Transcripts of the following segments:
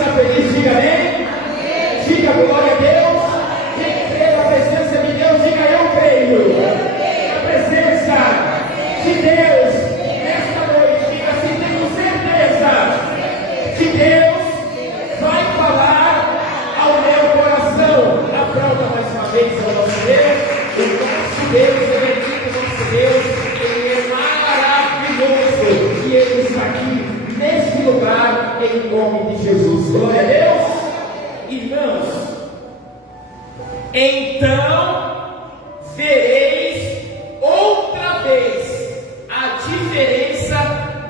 está feliz, diga amém. Diga glória a Deus. Quem crê na presença de Deus, diga eu creio. A presença de Deus nesta noite, diga assim, tenho certeza que Deus vai falar ao meu coração. Aplauda mais uma vez ao nosso Deus. O nosso Deus é bendito, o nosso Deus, Ele é maravilhoso. E Ele está aqui neste lugar, em nome de Jesus. Glória a Deus. Irmãos, então vereis outra vez a diferença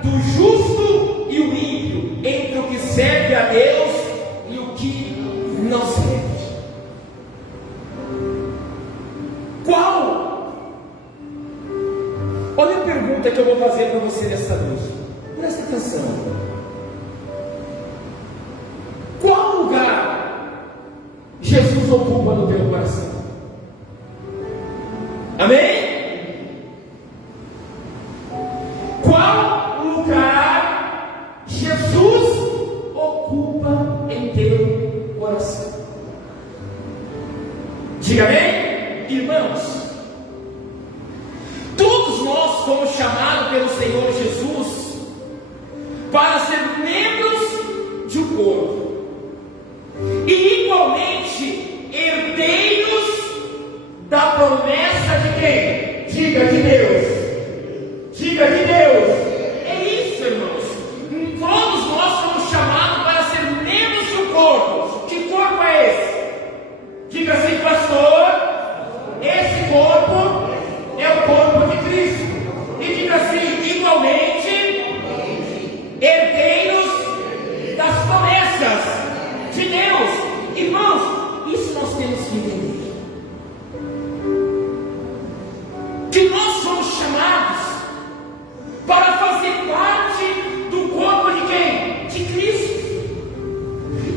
do justo e o ímpio, entre o que serve a Deus e o que não serve. Qual? Olha a pergunta que eu vou fazer para você nesta noite. Presta atenção. Qual lugar Jesus ocupa no teu coração? Amém? Qual lugar Jesus ocupa em teu coração? Diga amém? Irmãos, todos nós fomos chamados pelo Senhor Jesus para ser membros de um corpo. E igualmente herdeiros da promessa de quem? Diga de Deus. Diga de Deus. É isso, irmãos. Todos nós somos chamados para ser membros de um corpo. Que corpo é esse? Diga assim, pastor. Esse corpo é o corpo de Cristo. E diga assim, igualmente herdeiros das promessas de Deus. Irmãos, isso nós temos que entender, que nós somos chamados para fazer parte do corpo de quem? De Cristo,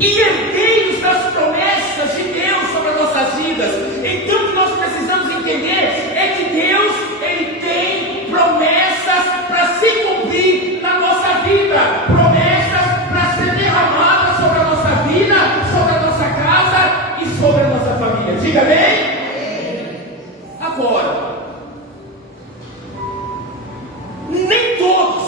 e herdeiros das promessas de Deus sobre as nossas vidas. Então o que nós precisamos entender é que Deus, Ele tem promessas para se cumprir na nossa vida, promessas para ser derramadas sobre a nossa vida, sobre a nossa casa e sobre a nossa família. Diga amém? Agora, nem todos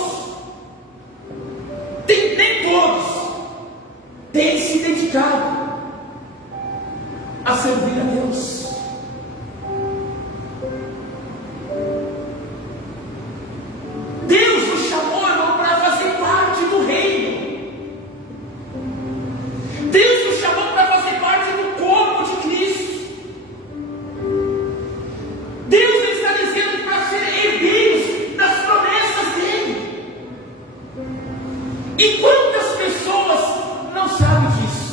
têm se dedicado a servir a Deus. Deus nos chamou, irmão, para fazer parte do reino. Deus nos chamou para fazer parte do corpo de Cristo. Deus está dizendo para ser herdeiros das promessas dele. E quantas pessoas não sabem disso?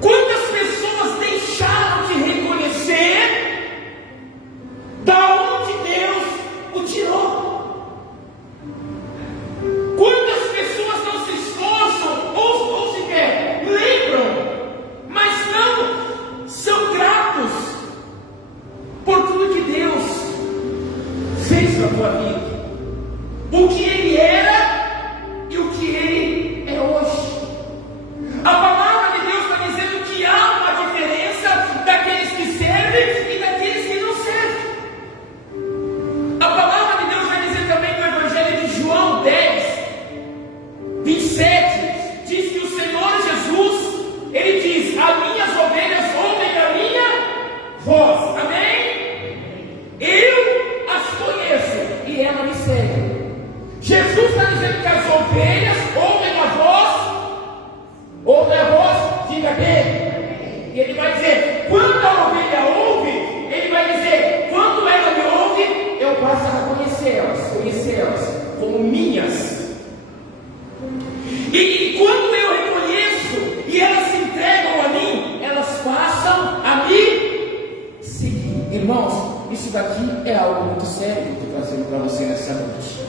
Quantas pessoas deixaram de reconhecer da onde Deus o tirou? Quantas pessoas não se esforçam ou sequer lembram, mas não são gratos por tudo que Deus fez na tua vida, o que Ele era e o que Ele é hoje. A palavra de Deus está dizendo que há uma diferença daqueles que servem e daqueles que não servem. A palavra de Deus vai dizer também no Evangelho de João 10, 27, diz que o Senhor Jesus, Ele diz: as minhas ovelhas ouvem a minha voz. Amém? Eu as conheço e elas me seguem. Jesus está dizendo que as ovelhas ouvem a voz, diga dele. E Ele vai dizer, quando a ovelha ouve, Ele vai dizer, quando ela me ouve, eu passo a conhecer elas como minhas. E quando eu reconheço e elas se entregam a mim, elas passam a me seguir. Irmãos, isso daqui é algo muito sério que eu estou trazendo para você nessa noite.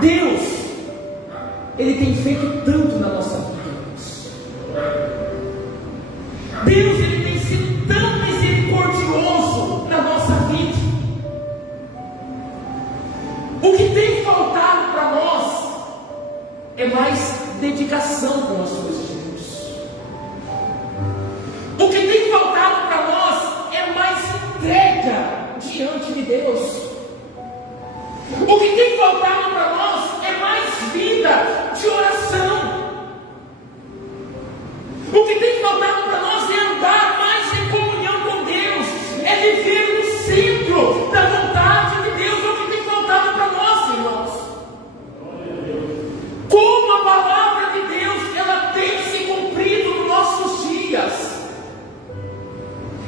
Deus, Ele tem feito tanto na nossa vida, irmãos. Deus, Ele tem sido tão misericordioso na nossa vida. tem faltado para nós é mais vida de oração. O que tem faltado para nós é andar mais em comunhão com Deus, é viver no centro da vontade de Deus. É o que tem faltado para nós, irmãos. Como a palavra de Deus ela tem se cumprido nos nossos dias.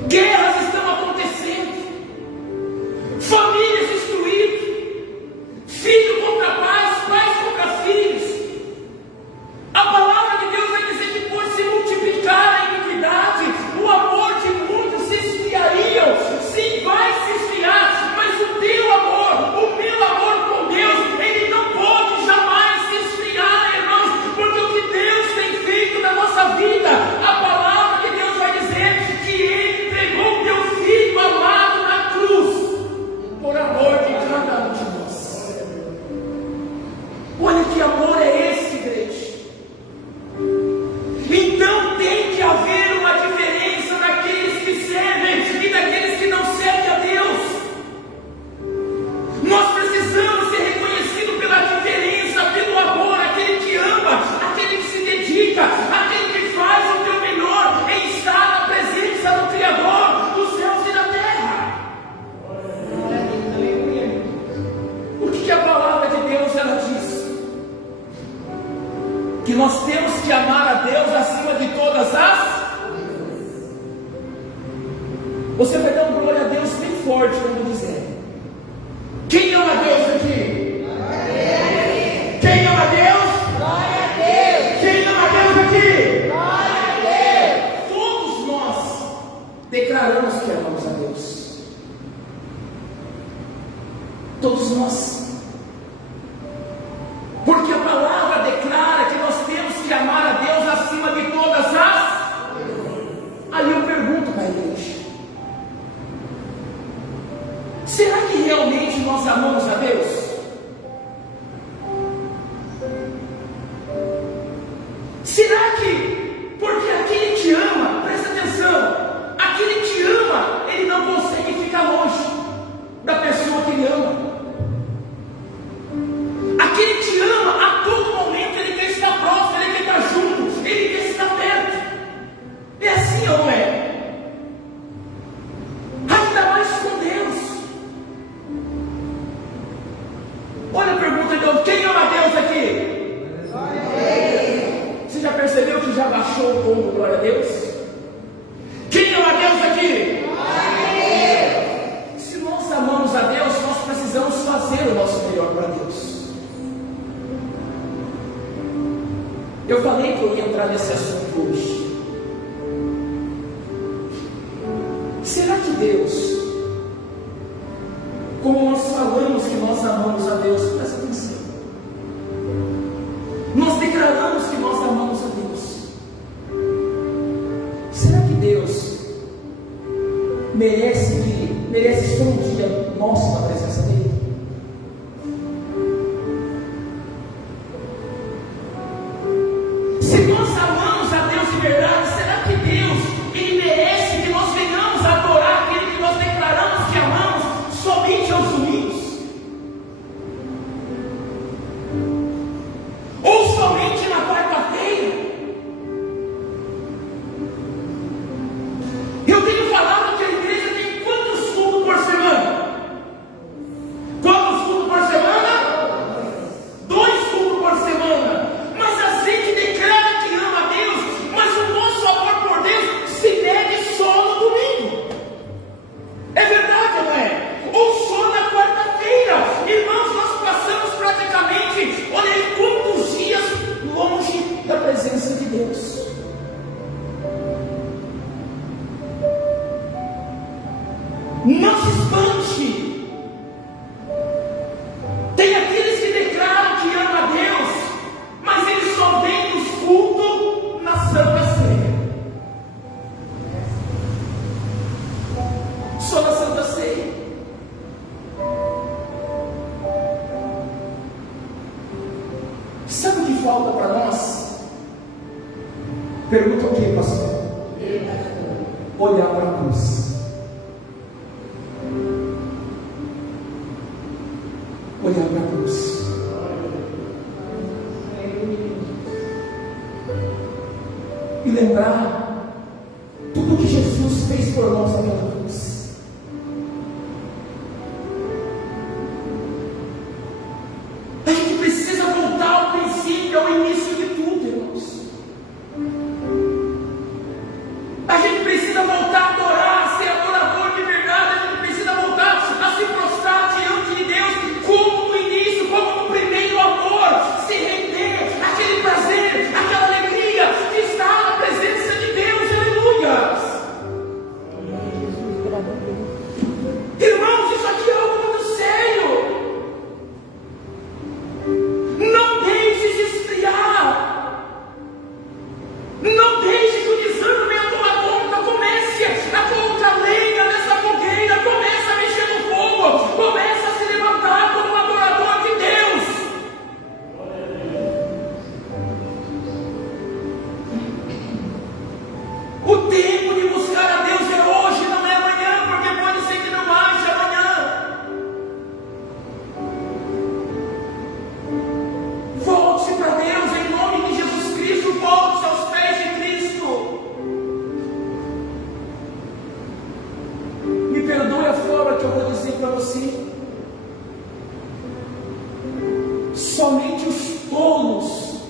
Guerras estão acontecendo, famílias destruídas, filho contra pais, pais contra filhos. A palavra de Deus vai dizer que por se multiplicar a iniquidade, o amor de muitos se esfriariam. Sim, vai se esfriar, mas o teu amor, o meu amor com Deus, ele não pode jamais se esfriar, irmãos, porque o que Deus tem feito na nossa vida, a palavra de Deus vai dizer que Ele entregou o teu Filho amado na cruz, por amor de cada um de nós. Olha que amor é esse, igreja. Então tem que haver uma diferença daqueles que servem e daqueles que não servem a Deus. Nós precisamos ser reconhecidos pela diferença, pelo amor, aquele que ama, aquele que se dedica, aquele que faz o teu melhor em estar na presença do Criador dos céus e da terra. O que a palavra de Deus ela diz? Que nós temos que amar a Deus acima de todas as. Você vai dar um glória a Deus bem forte quando dizer. Quem ama a Deus aqui? Quem ama a Deus? Glória a Deus! Quem ama a Deus aqui? Glória a Deus! Todos nós declaramos que amamos a Deus. Todos nós. Porque a palavra declara que nós temos que amar a Deus acima de todas as. Aí eu pergunto para a igreja: será que realmente nós amamos a Deus? Será que, porque aquele que ama, presta atenção, aquele que te ama, ele não consegue ficar longe da pessoa que ele ama. Aquele que te ama, a todo momento ele quer estar próximo, ele quer estar junto, ele quer estar perto. É assim ou não é? Ainda mais com Deus. Olha a pergunta então: quem ama a Deus aqui? Você já percebeu que já baixou o tom do glória a Deus? Quem ama a Deus aqui? Se nós amamos a Deus, nós precisamos fazer o nosso melhor para Deus. Eu falei que eu ia entrar nesse assunto hoje. Será que Deus, como nós falamos que nós amamos a Deus, presta atenção, nós declaramos que nós amamos a Deus, será que Deus merece estar um dia nosso na presença dEle? Se nós amamos a Deus de verdade, será que Deus, Ele merece que nós venhamos a adorar aquele que nós declaramos que amamos somente aos domingos? Ou somente na quarta-feira? Eu tenho falado que a igreja tem quantos cultos por semana? Quantos cultos por semana? 2 cultos por semana. Mas a gente declara que ama a Deus, mas o nosso amor por Deus se mede só no domingo. É verdade ou não é? Ou só na quarta-feira. Irmãos, nós passamos praticamente, olha aí, quantos dias longe da presença de Deus. Não se espante. Tem aqueles que declaram que amam a Deus, mas eles só vêm nos cultos na Santa Ceia. Só na Santa Ceia. Sabe o que falta para nós? Pergunta o que, pastor? Olhar para a cruz. Olhar para a cruz. lembrar tudo que Jesus fez por nós naquela cruz. A gente precisa voltar ao princípio, ao início de tudo, irmãos. A gente precisa voltar a adorar, a ser adorador de verdade. A gente precisa voltar a se prostrar diante de Deus, como no início, como no primeiro amor, se render àquele prazer, àquela alegria de estar na presença de Deus. Aleluia! Irmãos, isso aqui é algo muito sério. Não deixe de esfriar. Não deixe que o desânimo venha tomar conta. Comece a colocar lenha nessa fogueira. Comece a mexer no fogo. Comece a se levantar como um adorador de Deus. O tempo de buscar a Deus é hoje, não é amanhã, porque pode ser que não haja amanhã. Volte para Deus em nome de Jesus Cristo. Volte aos pés de Cristo. Me perdoe a forma que eu vou dizer para você. Somente os tolos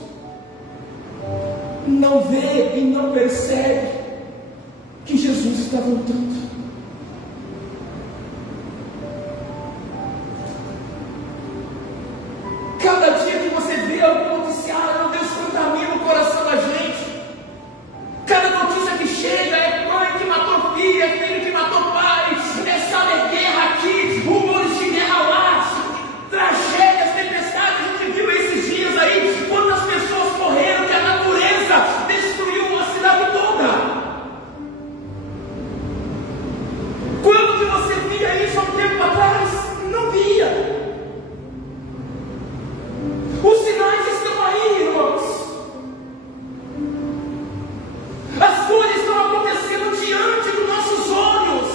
não vê e não percebe que Jesus está voltando. Cada dia que você vê algum noticiário, meu Deus, contamina o coração da gente. Cada notícia que chega é mãe que matou filho, é filho que matou pai, é sabe guerra aqui, rumores de guerra lá, tragédias, tempestades. A gente viu esses dias aí quantas pessoas morreram, que a natureza destruiu uma cidade toda. Quando que você via isso há um tempo atrás? Não via. Os sinais estão aí, irmãos. As coisas estão acontecendo diante dos nossos olhos.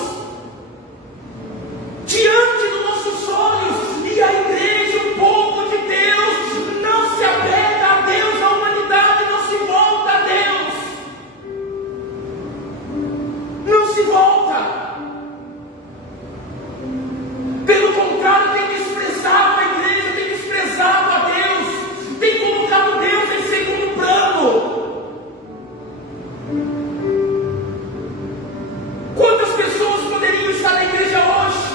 Diante dos nossos olhos. E a igreja, o povo de Deus, não se apega a Deus, a humanidade não se volta a Deus. Não se volta. Pelo contrário, tem desprezado a igreja, tem desprezado a Deus, tem colocado Deus em segundo plano. Quantas pessoas poderiam estar na igreja hoje?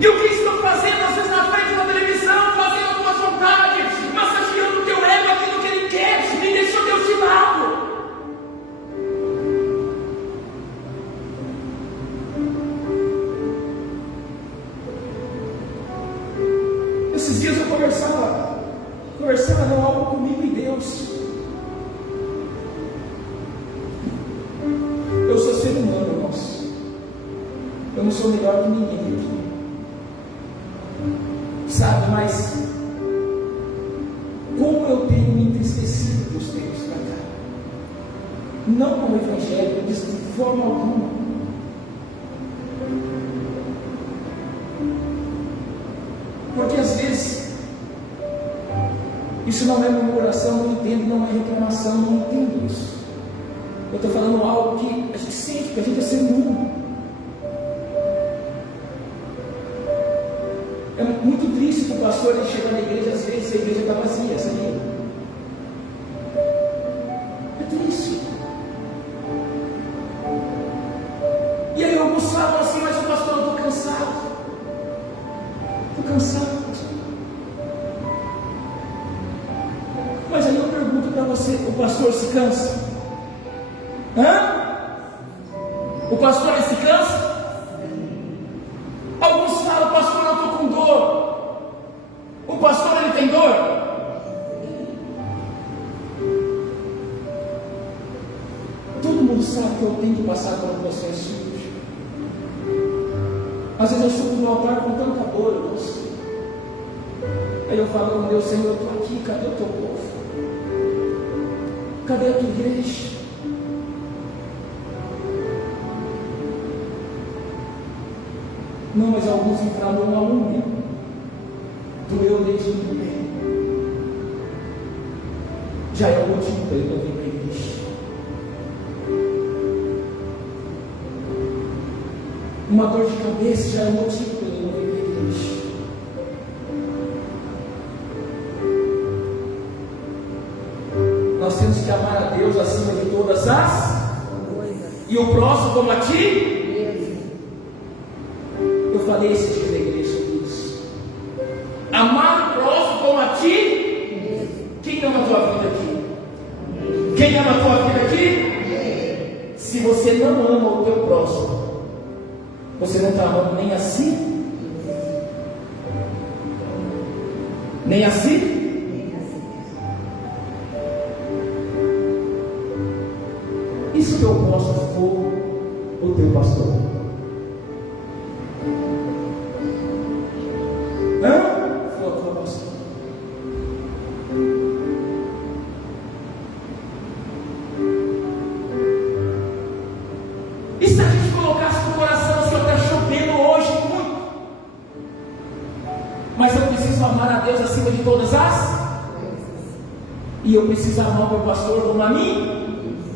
E o que estão fazendo, às vezes, na frente da televisão, fazendo a tua vontade, massageando o teu ego, aquilo que ele quer, e deixou Deus de lado. Esses dias eu conversava não, algo comigo e Deus. Eu sou ser humano, irmãos. Eu não sou melhor que ninguém aqui. Sabe, mas como eu tenho me entristecido dos tempos para cá. Não como evangélico, eu disse de forma alguma. Porque às vezes isso não é murmuração, não entendo, não é reclamação, não entendo isso. Eu estou falando algo que a gente sente, que a gente é ser humano. É muito triste que o pastor ele chega na igreja, às vezes a igreja está vazia, sabia? É triste. E aí alguns falam assim, mas o pastor, eu estou cansado. Estou cansado. Mas aí eu pergunto para você, o pastor se cansa? O pastor ele se cansa? Alguns falam, pastor, eu estou com dor. O pastor ele tem dor? Todo mundo sabe que eu tenho que passar por um processo hoje. Às vezes eu subo no altar com tanta dor, irmãos. Aí eu falo, meu Deus, Senhor, eu estou aqui, cadê o teu povo? Cadê a tua igreja? Não, mas alguns entraram uma unha. Doeu desde muito bem. Já é o motivo para eu não vir para a igreja. Uma dor de cabeça já é um motivo para ele não vir para a igreja. Nós temos que amar a Deus acima de todas as coisas. E o próximo como a ti? Eu falei esse dia na igreja sobre isso. Amar o próximo como a ti? Quem ama a tua vida aqui? Quem ama a tua vida aqui? Se você não ama o teu próximo, você não está amando nem a si? Nem a si? E se o teu apóstolo for o teu pastor? For o teu pastor. E se a gente colocasse no coração assim, está chovendo hoje muito, mas eu preciso amar a Deus acima de todas as? E eu preciso amar o meu pastor como a mim?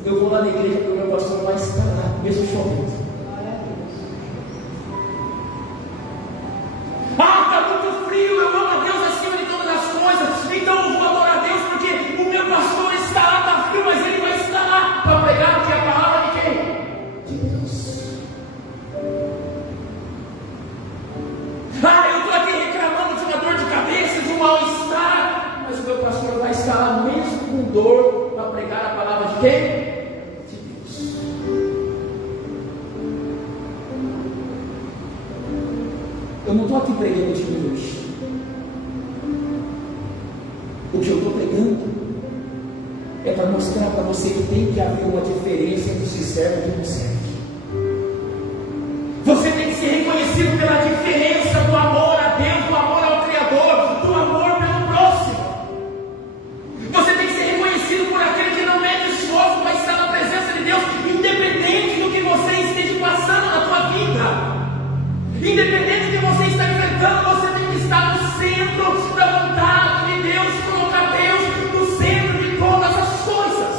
Eu vou lá na igreja porque o meu pastor vai estar lá, mesmo chovendo. Está muito frio, eu amo a Deus acima de todas as coisas, então eu vou adorar a Deus porque o meu pastor está lá, está frio, mas ele vai estar lá para pregar que é a palavra de quem? De Deus. Eu estou aqui reclamando de uma dor de cabeça, de um mal-estar, mas o meu pastor vai estar lá mesmo com dor para pregar a palavra de quem? Eu não estou aqui pregando de mim hoje. O que eu estou pregando é para mostrar para você que tem que haver uma diferença entre o que serve e o que não serve. Você tem que ser reconhecido pela diferença do amor a Deus, do amor ao Criador, do amor pelo próximo. Você tem que ser reconhecido por aquele que não mede esforço para estar na presença de Deus, independente do que você esteja passando na tua vida. Independente do que você está enfrentando, você tem que estar no centro da vontade de Deus, colocar Deus no centro de todas as coisas.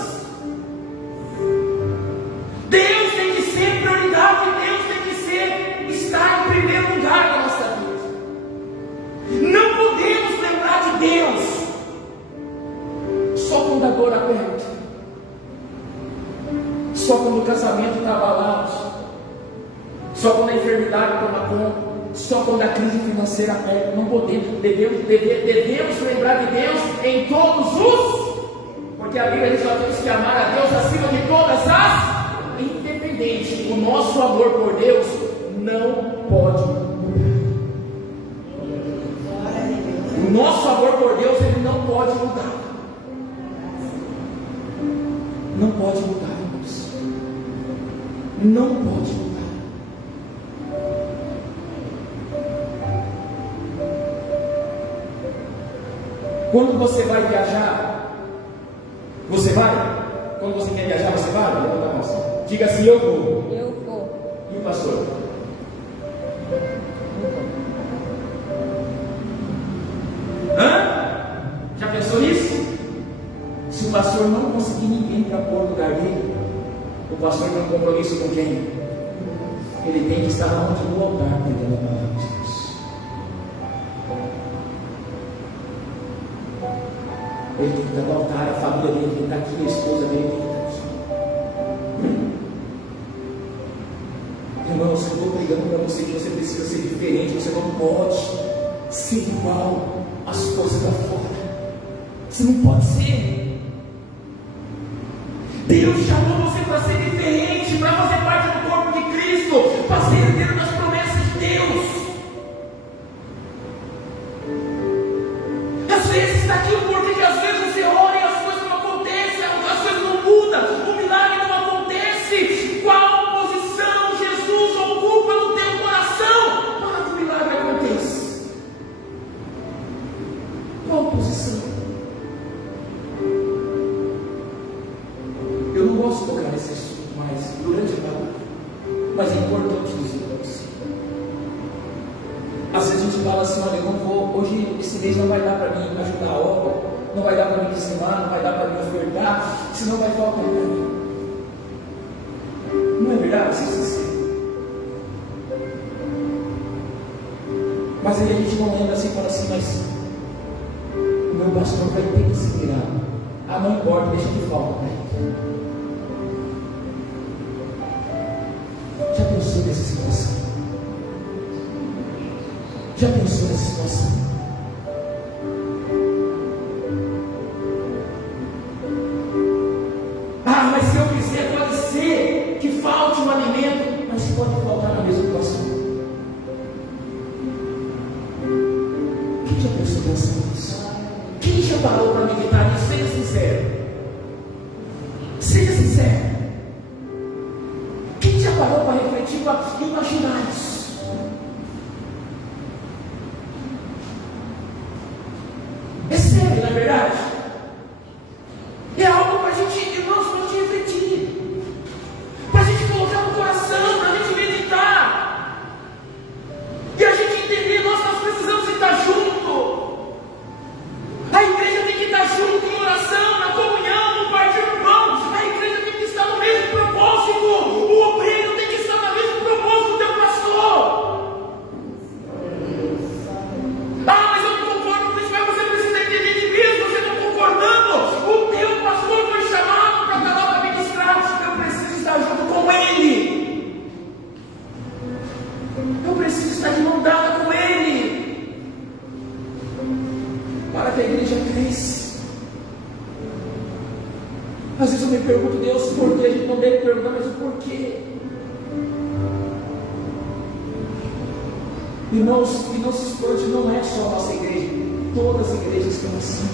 Deus tem que ser prioridade, Deus tem que estar em primeiro lugar na nossa vida. Não podemos lembrar de Deus só quando a dor aperta, só quando o casamento está abalado, só quando a enfermidade toma conta, só quando a crise financeira aperta. Não podemos, devemos lembrar de Deus em todos os, porque a Bíblia diz que nós temos que amar a Deus acima de todas as, independente. O nosso amor por Deus não pode mudar. O nosso amor por Deus, ele não pode mudar. Não pode mudar, irmãos. Não pode mudar. Quando você vai viajar, você vai? Quando você quer viajar, você vai? Levanta a mão. Diga assim: eu vou. Eu vou. E o pastor? Já pensou nisso? Se o pastor não conseguir ninguém para pôr no lugar dele, o pastor tem um compromisso com quem? Ele tem que estar onde? No altar, pregando a palavra de Deus. Ele tem que estar no altar, a família dele tem que estar aqui, a esposa dele tem que estar aqui. Irmãos, eu estou pregando para você que você precisa ser diferente, você não pode ser igual às coisas da fora. Você não pode ser. Deus chamou você para ser diferente, para fazer parte do corpo de Cristo, para ser herdeiro das promessas de Deus. Às vezes está aqui o porquê que às vezes você ora e as coisas não acontecem, as coisas não mudam, o milagre não acontece. Qual posição Jesus ocupa no teu coração para que o milagre aconteça? Qual posição? Eu não gosto de tocar nesse assunto mais durante a palavra, mas é importante dizer para você. Às vezes a gente fala assim: olha, eu não vou, hoje esse mês não vai dar para mim ajudar a obra, não vai dar para mim dizimar, não vai dar para mim ofertar, senão vai faltar para mim. Não é verdade? Sim. Mas aí a gente não lembra assim e fala assim, mas o meu pastor vai ter que se virar. Ah, não importa, deixa de falta para ele. Já pensou nessa situação? Já pensou nessa situação? Ah, mas se eu fizer, pode ser que falte um alimento, mas pode faltar na mesma situação. Quem já pensou nisso? Quem já parou para meditar nisso? Seja sincero. Seja sincero. Quem já parou para refletir, para imaginar isso? É sério, não é verdade? É algo para a gente, irmãos, para a gente refletir, para a gente colocar no coração, para a gente meditar, e a gente entender, nós precisamos estar junto. A igreja tem que estar junto em oração, na comunhão, no partir do pão. A igreja tem que estar no mesmo propósito. O obreiro tem que estar no mesmo propósito do teu pastor. Ah, mas eu não concordo com isso. Mas você precisa entender de mesmo, você está concordando. O teu pastor foi chamado para estar lá para ministrar. Eu preciso estar junto com ele. Eu preciso estar de mão dada com ele, para que a igreja cresça. Às vezes eu me pergunto, Deus, por que? A gente não deve perguntar, mas o porquê? Irmãos, e não se espante, não é só a nossa igreja, todas as igrejas estão assim.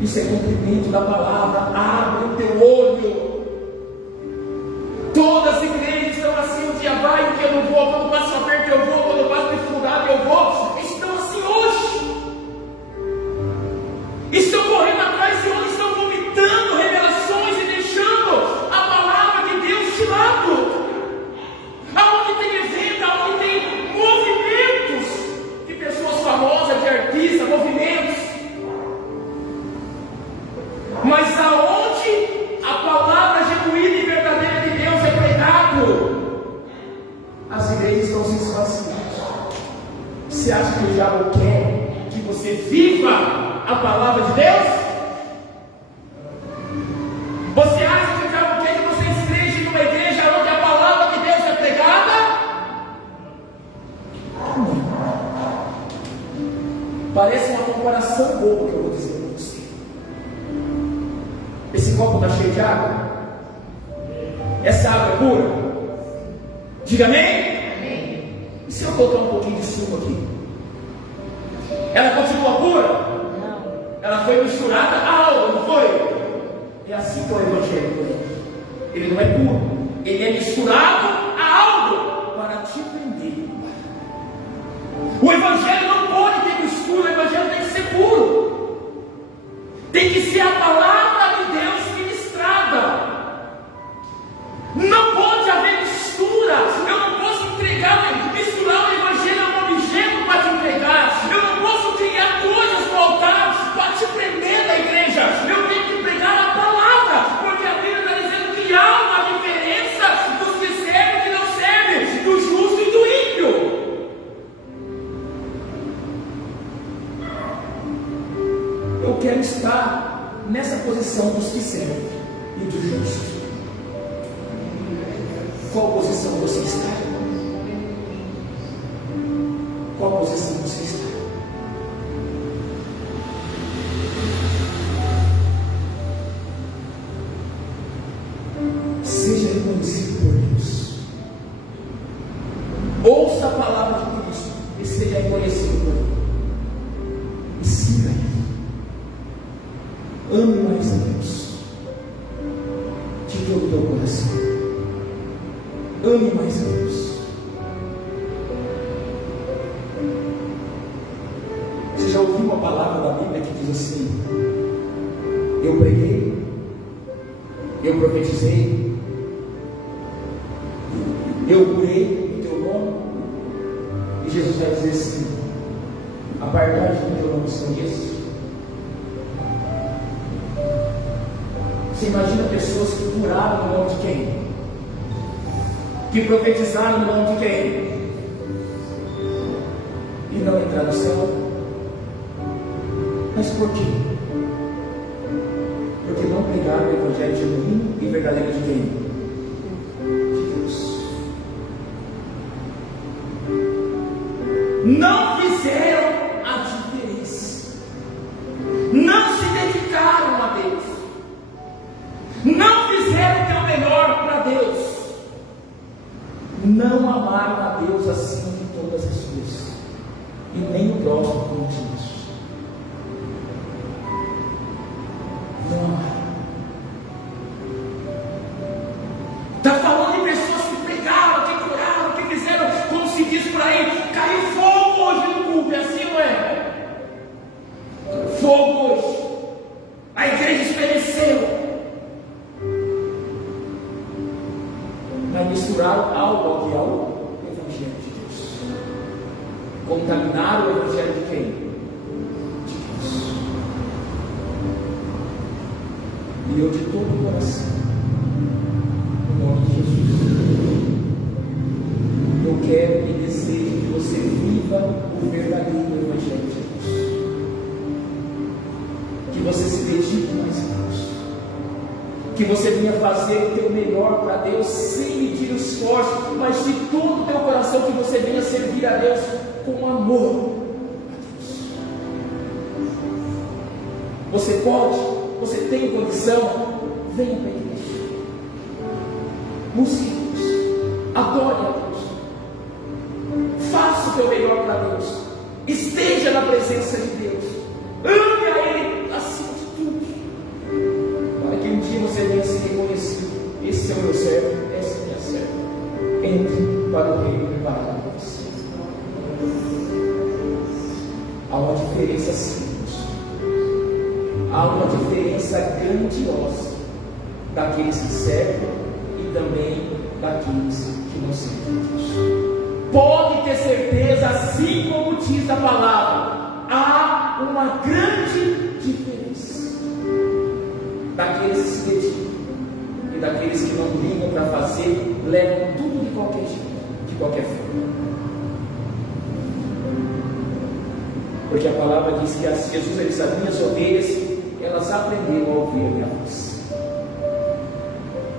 Isso é cumprimento da palavra. Abre o teu olho. Todas as igrejas estão assim. Um dia vai, um dia eu não vou. Quando passa um aperto eu vou, quando passa dificuldade eu vou. Estão assim hoje. Estão correndo atrás de onde estão vomitando revelações e deixando a palavra de Deus de lado. Aonde tem evento, aonde tem movimentos de pessoas famosas, de artistas, movimentos. Mas aonde a palavra genuína e verdadeira de Deus é pregado, as igrejas estão se esvaziando. Você acha que o diabo quer que você viva a palavra de Deus? Você acha que o diabo quer que você esteja em uma igreja onde a palavra de Deus é pregada? Não. Parece uma comparação boba que eu vou dizer para você. Esse copo está cheio de água? Essa água é pura? Diga amém? Amém. E se eu colocar um pouquinho de suco aqui? Ela continua pura? Não. Ela foi misturada a algo, não foi? É assim que é o Evangelho. Ele não é puro. Ele é misturado a algo para te prender. O Evangelho não pode ter mistura. O Evangelho tem que ser puro. Tem que ser a palavra de Deus ministrada. Não pode haver mistura. Eu não posso misturar o Evangelho a um objeto para te entregar. Eu não posso criar coisas no altar para te prender da igreja. Eu tenho que pregar a palavra, porque a Bíblia está dizendo que há uma diferença dos que servem e que não servem, do justo e do ímpio. Eu quero estar nessa posição dos que servem e dos justos. Qual posição você está? Qual posição você está? Seja reconhecido por Deus. Ouça a palavra de Cristo e seja reconhecido por Ele. E siga Ele. Ame mais a Deus de todo o teu coração. Ame mais a Deus. Você já ouviu uma palavra da Bíblia que diz assim: eu preguei, eu profetizei, eu curei o teu nome? E Jesus vai dizer assim: apartai do teu nome são esses. Você imagina pessoas que curaram no nome de quem? Que profetizaram no nome de quem? não entrar no céu. Mas por quê? Porque não pregaram o evangelho genuíno e verdadeiro de quem? De Deus. Não fizeram a diferença. Não se dedicaram a Deus. Não fizeram o que é o melhor para Deus. Não amaram a Deus acima de todas as coisas. E nem o próximo como Jesus. Não amaram. Está falando de pessoas que pregaram, que curaram, que fizeram, como se diz por aí, caiu fogo hoje no culto, é assim, não é? Fogo hoje. A igreja espereceu. Mas misturaram algo ao que é o evangelho de Deus. Contaminaram o evangelho de quem? De Deus. E eu de todo o coração, no nome de Jesus, eu quero e desejo que você viva o verdadeiro evangelho de Deus. Que você se dedique mais a Deus. Que você venha fazer o teu melhor para Deus, sem medir os esforços, mas de todo o teu coração, que você venha servir a Deus com amor a Deus. Você pode, você tem condição, venha para a igreja. Busque Deus, adore a Deus, faça o teu melhor para Deus, esteja na presença de Deus, ame a Ele acima de tudo, para que um dia você venha se reconhecer: esse é o meu servo, essa é a minha serva, entre para o reino preparado para você. Há uma diferença simples, há uma diferença grandiosa daqueles que servem e também daqueles que não servem a Deus. Pode ter certeza, assim como diz a palavra, há uma grande diferença daqueles que se dedicam e daqueles que não brigam para fazer, levam tudo de qualquer jeito, de qualquer forma. Porque a palavra diz que Jesus, ele sabe, minhas ovelhas, elas aprenderam a ouvir a minha voz.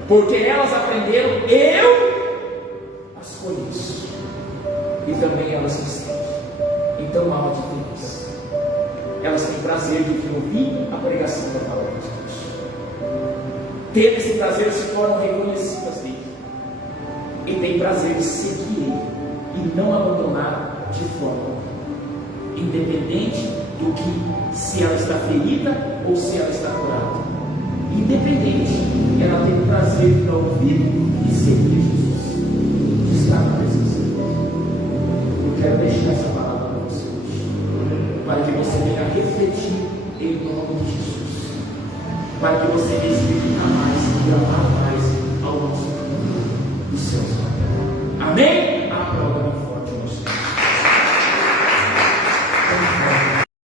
Porque elas aprenderam, eu as conheço, e também elas me seguem. Então há uma diferença. Elas têm prazer de ouvir a pregação da palavra de Deus. Tendo esse prazer, se tornam reconhecidas dele, e têm prazer de seguir ele e não abandonar de forma, independente do que, se ela está ferida ou se ela está curada. Independente, ela tem prazer de ouvir e seguir Jesus, de estar na presença dele. Eu quero deixar essa palavra para você hoje, para que você venha refletir em nome de Jesus, para que você decida amar